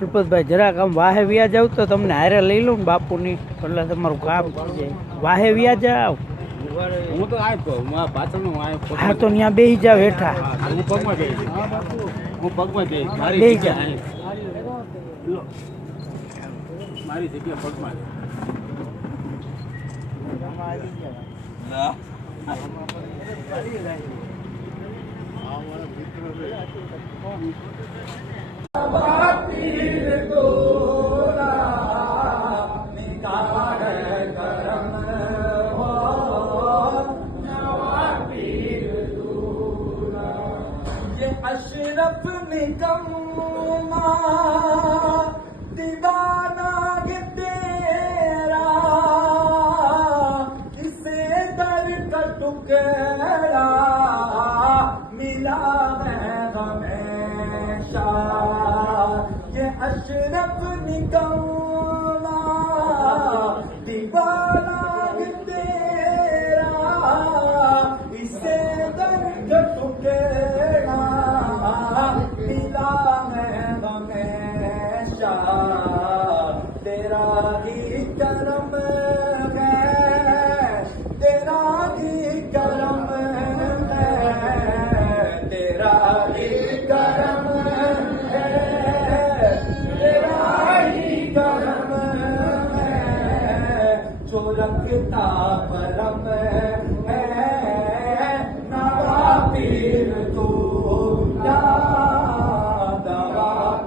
કૃપતભાઈ જરાક આમ વાહે વ્યા જાવ તો તમને હારે લઈ લઉં ને બાપુની એટલે તમારું કામ થઈ જાય. વાહે વ્યા જાવ. હું તો આવ્યો પાછળનું હા તો ત્યાં બેસી જાવ હેઠા. હું પગમાં જઈશ. બેસી જાવ. મારી જગ્યા પગમાં अशरफ निकम्मा दीवाना तेरा इसे दर का टुकड़ा मिला है हमेशा ये अशरफ निकम्मा दीवाना तेरा इसे दर का टुकड़ा तेरा ही करम है, तेरा ही करम है, तेरा ही करम है, तेरा ही करम है, जो रखता परम है नवा पीर